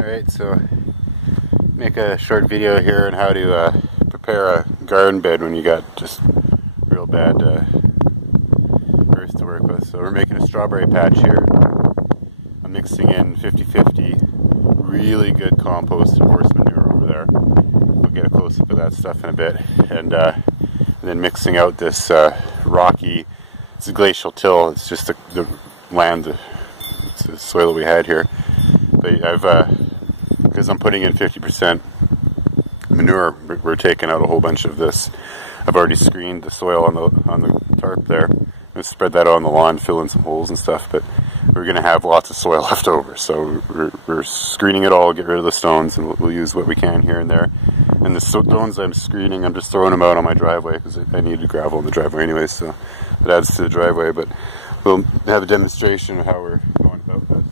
Alright, so make a short video here on how to prepare a garden bed when you got just real bad earth to work with. So we're making a strawberry patch here. I'm mixing in 50-50 really good composted horse manure over there. We'll get a close-up of that stuff in a bit. And then mixing out this rocky, it's a glacial till, it's just the land, it's the soil that we had here. But I've because I'm putting in 50% manure, we're taking out a whole bunch of this. I've already screened the soil on the tarp there. I'm going to spread that out on the lawn, fill in some holes and stuff, but we're going to have lots of soil left over. So we're screening it all, get rid of the stones, and we'll use what we can here and there. And the stones I'm screening, I'm just throwing them out on my driveway because I needed gravel in the driveway anyway, so it adds to the driveway. But we'll have a demonstration of how we're going about this.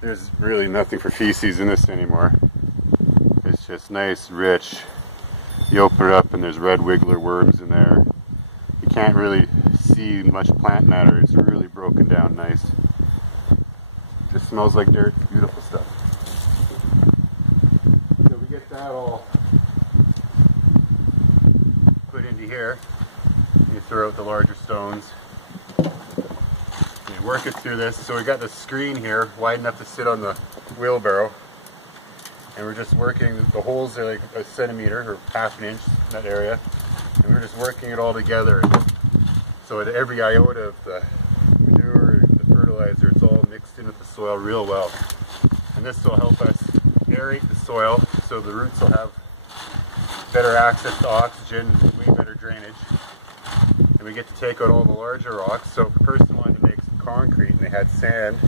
There's really nothing for feces in this anymore. It's just nice, rich. You open it up and there's red wiggler worms in there. You can't really see much plant matter. It's really broken down nice. Just smells like dirt. Beautiful stuff. So we get that all put into here. You throw out the larger stones. Work it through this. So we got the screen here wide enough to sit on the wheelbarrow, and we're just working. The holes are like a centimeter or half an inch in that area, and we're just working it all together. So at every iota of the manure, the fertilizer, it's all mixed in with the soil real well. And this will help us aerate the soil, so the roots will have better access to oxygen and way better drainage. And we get to take out all the larger rocks. So if a person wanted to make concrete and they had sand,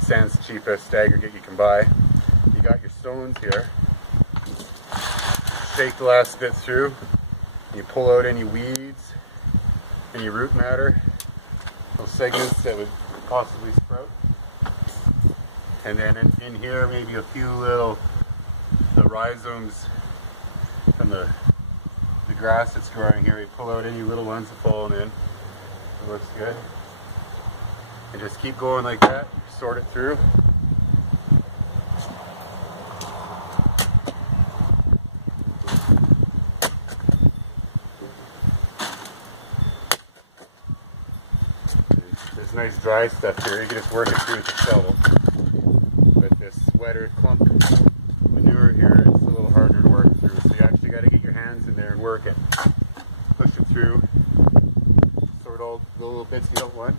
sand's the cheapest aggregate you can buy. You got your stones here. Shake the last bit through. You pull out any weeds, any root matter, those segments that would possibly sprout. And then in here, maybe a few little the rhizomes from the grass that's growing here. You pull out any little ones that fallen in. It looks good. And just keep going like that, sort it through. There's nice dry stuff here, you can just work it through with a shovel. But this wetter clump manure here, it's a little harder to work through, so you actually got to get your hands in there and work it. Push it through, sort all the little bits you don't want.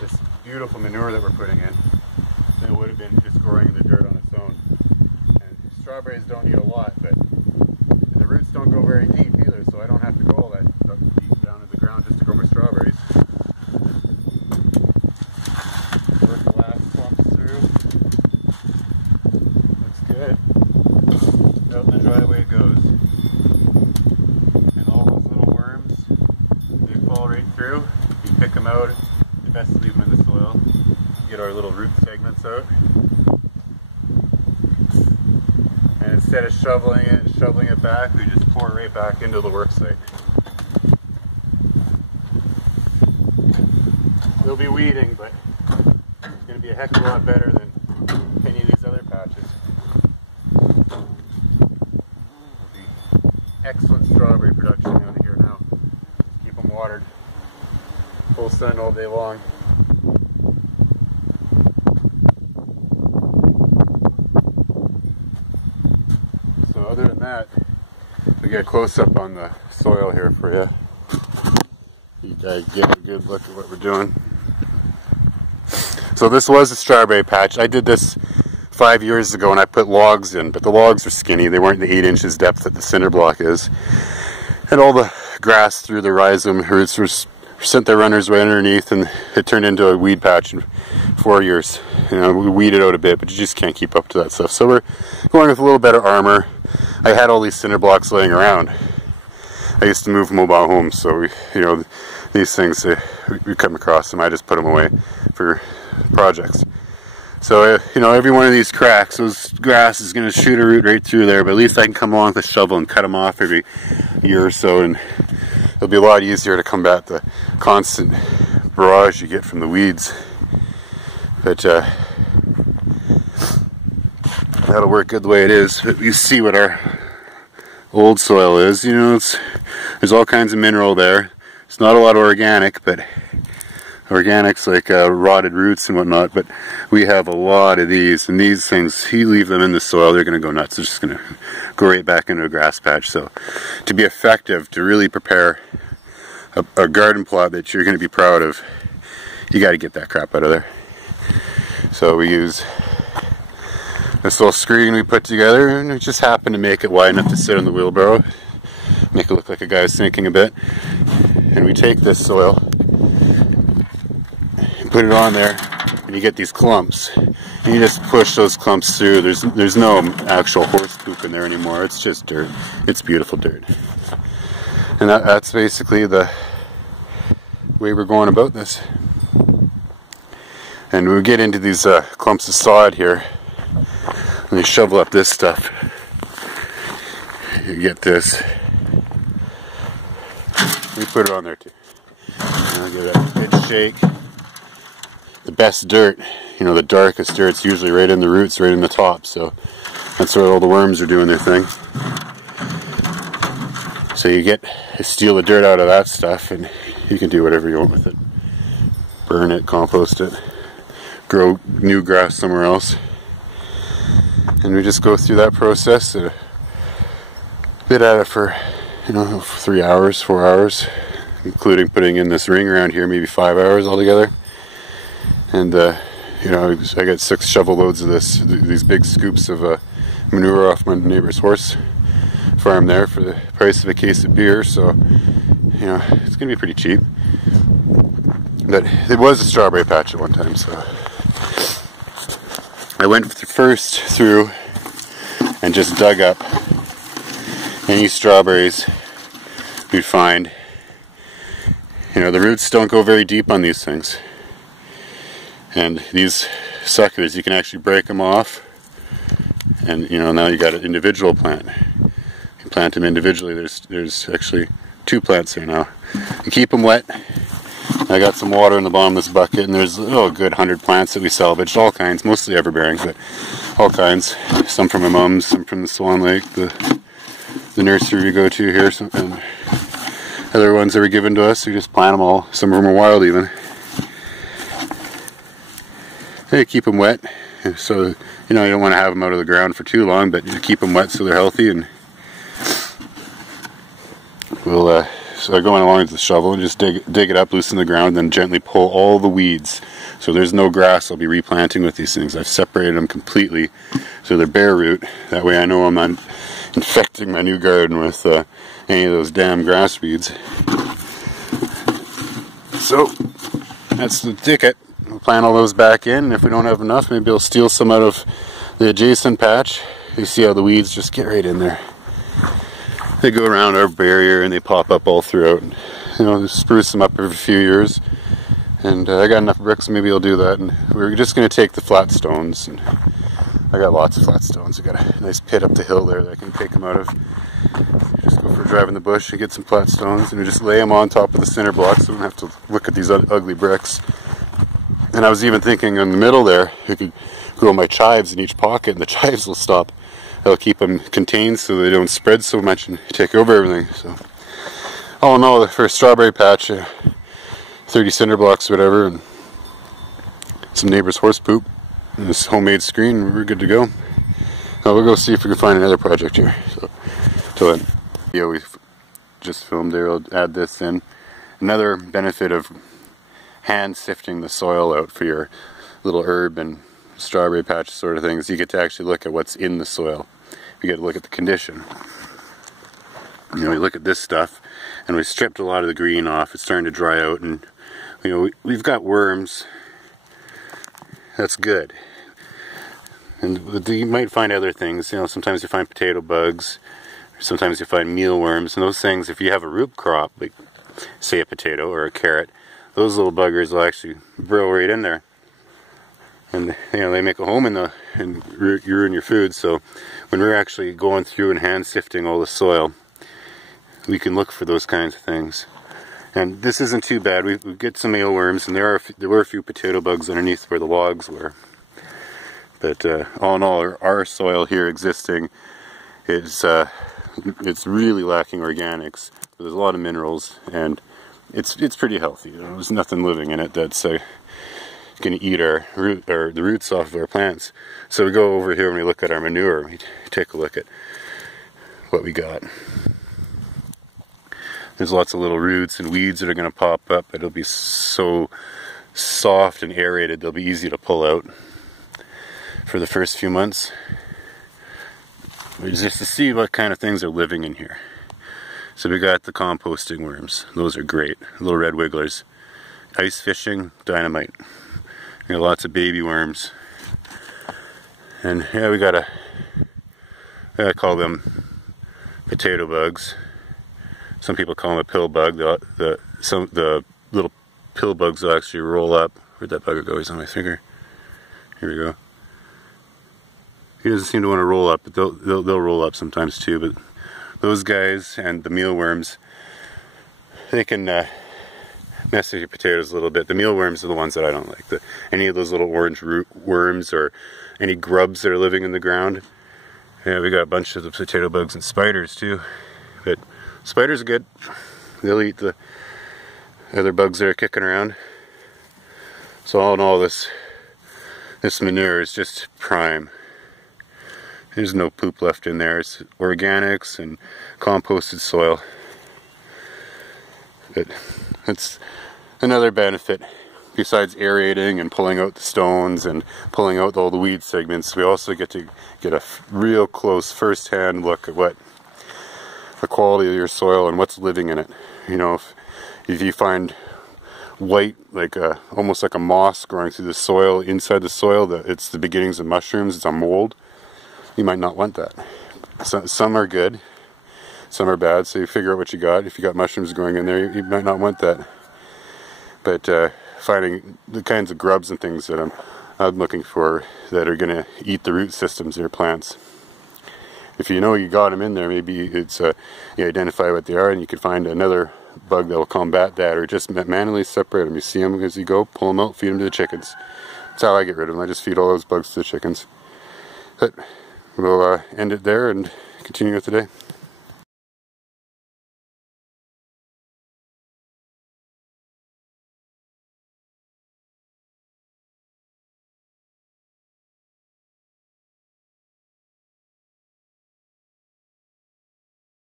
This beautiful manure that we're putting in than it would have been just growing in the dirt on its own. And strawberries don't need a lot, but the roots don't go very deep either, so I don't have to go all that deep down in the ground just to grow my strawberries. Work the last clumps through. Looks good. Out in the driveway it goes. And all those little worms, they fall right through. You pick them out. Best to leave them in the soil. Get our little root segments out. And instead of shoveling it and shoveling it back, we just pour it right back into the work site. We'll be weeding, but it's going to be a heck of a lot better than any of these other patches. There'll be excellent strawberry production out of here now. Just keep them watered. Full sun all day long. other than that, we get a close-up on the soil here for you. You guys get a good look at what we're doing. So this was a strawberry patch. I did this 5 years ago and I put logs in, but the logs were skinny. They weren't the 8 inches depth that the cinder block is. And all the grass through the rhizome roots were sent their runners right underneath, and it turned into a weed patch in 4 years. You know, we weeded out a bit, but you just can't keep up to that stuff. So we're going with a little better armor. I had all these cinder blocks laying around. I used to move mobile homes, so we, you know, these things, we come across them. I just put them away for projects. So, you know, every one of these cracks, those grass is going to shoot a root right through there, but at least I can come along with a shovel and cut them off every year or so, and it'll be a lot easier to combat the constant barrage you get from the weeds. But that'll work good the way it is. But you see what our old soil is. You know, there's all kinds of mineral there. It's not a lot of organic, but organics like rotted roots and whatnot, but we have a lot of these, and these things, you leave them in the soil, they're going to go nuts. They're just going to go right back into a grass patch. So to be effective, to really prepare a garden plot that you're going to be proud of, you got to get that crap out of there. So we use this little screen we put together, and we just happen to make it wide enough to sit on the wheelbarrow, make it look like a guy's sinking a bit. And we take this soil, put it on there, and you get these clumps, and you just push those clumps through. There's no actual horse poop in there anymore. It's just dirt. It's beautiful dirt, and that's basically the way we're going about this. And we get into these clumps of sod here, and we shovel up this stuff. You get this. We put it on there too. And I'll give it a good shake. The best dirt, you know, the darkest dirt's usually right in the roots, right in the top, so that's where all the worms are doing their thing. So you steal the dirt out of that stuff, and you can do whatever you want with it. Burn it, compost it, grow new grass somewhere else. And we just go through that process, a bit at it for, you know, 3 hours, 4 hours, including putting in this ring around here, maybe 5 hours altogether. And you know, I got 6 shovel loads of these big scoops of manure off my neighbor's horse farm there for the price of a case of beer. So, you know, it's gonna be pretty cheap. But it was a strawberry patch at one time, so I went first through and just dug up any strawberries we'd find. You know, the roots don't go very deep on these things. And these suckers, you can actually break them off, and you know, now you got an individual plant. You plant them individually. There's actually 2 plants here now. You keep them wet. I got some water in the bottom of this bucket, and there's a good 100 plants that we salvaged, all kinds, mostly everbearing, but all kinds. Some from my mom's, some from the Swan Lake, the nursery we go to here, and other ones that were given to us. We just plant them all. Some of them are wild even. Hey, keep them wet, so you know, you don't want to have them out of the ground for too long, but you keep them wet so they're healthy. And we'll so going along with the shovel and just dig it up, loosen the ground, and then gently pull all the weeds. So there's no grass I'll be replanting with these things. I've separated them completely, so they're bare root. That way I know I'm not infecting my new garden with any of those damn grass weeds. So that's the ticket. We'll plant all those back in, and if we don't have enough, maybe we'll steal some out of the adjacent patch. You see how the weeds just get right in there. They go around our barrier and they pop up all throughout. And, you know, spruce them up every few years. And I got enough bricks, maybe I'll do that. And we're just going to take the flat stones. And I got lots of flat stones. I got a nice pit up the hill there that I can take them out of. Just go for a drive in the bush and get some flat stones, and we just lay them on top of the cinder blocks so we don't have to look at these ugly bricks. And I was even thinking in the middle there, I could grow my chives in each pocket, and the chives will stop. They'll keep them contained so they don't spread so much and take over everything. So, all in all, for a strawberry patch, 30 cinder blocks or whatever, and some neighbor's horse poop, and this homemade screen, we're good to go. Now we'll go see if we can find another project here. So. till it. Yeah, we've just filmed there. I'll add this in. Another benefit of hand sifting the soil out for your little herb and strawberry patch sort of things, you get to actually look at what's in the soil. You get to look at the condition. You know, we look at this stuff, and we stripped a lot of the green off. It's starting to dry out, and you know, we've got worms. That's good. And you might find other things. You know, sometimes you find potato bugs, or sometimes you find mealworms, and those things, if you have a root crop, like say a potato or a carrot, those little buggers will actually burrow right in there. And you know, they make a home and ruin your food. So when we're actually going through and hand sifting all the soil, we can look for those kinds of things. And this isn't too bad. We get some mealworms, and there were a few potato bugs underneath where the logs were. But all in all, our soil here existing is it's really lacking organics. There's a lot of minerals, and it's pretty healthy. You know, there's nothing living in it that's going to eat the roots off of our plants. So we go over here and we look at our manure. We take a look at what we got. There's lots of little roots and weeds that are going to pop up. It'll be so soft and aerated, they'll be easy to pull out for the first few months. Just to see what kind of things are living in here. So we got the composting worms. Those are great. Little red wigglers. Ice fishing, dynamite. We got lots of baby worms. And yeah, we got I call them potato bugs. Some people call them a pill bug. The little pill bugs will actually roll up. Where'd that bugger go? He's on my finger. Here we go. He doesn't seem to want to roll up, but they'll roll up sometimes too. But those guys and the mealworms, they can mess with your potatoes a little bit. The mealworms are the ones that I don't like. Any of those little orange root worms or any grubs that are living in the ground. Yeah, we got a bunch of the potato bugs and spiders too. But spiders are good. They'll eat the other bugs that are kicking around. So all in all, this manure is just prime. There's no poop left in there. It's organics and composted soil. But it's another benefit. Besides aerating and pulling out the stones and pulling out all the weed segments, we also get to get a real close first-hand look at what the quality of your soil and what's living in it. You know, if you find white, like almost like a moss growing through the soil, inside the soil, it's the beginnings of mushrooms, it's a mold, you might not want that. Some are good, some are bad, so you figure out what you got. If you got mushrooms growing in there, you might not want that. But finding the kinds of grubs and things that I'm looking for that are going to eat the root systems of your plants. If you know you got them in there, maybe it's you identify what they are, and you can find another bug that will combat that, or just manually separate them. You see them as you go, pull them out, feed them to the chickens. That's how I get rid of them. I just feed all those bugs to the chickens. But we'll end it there and continue with today.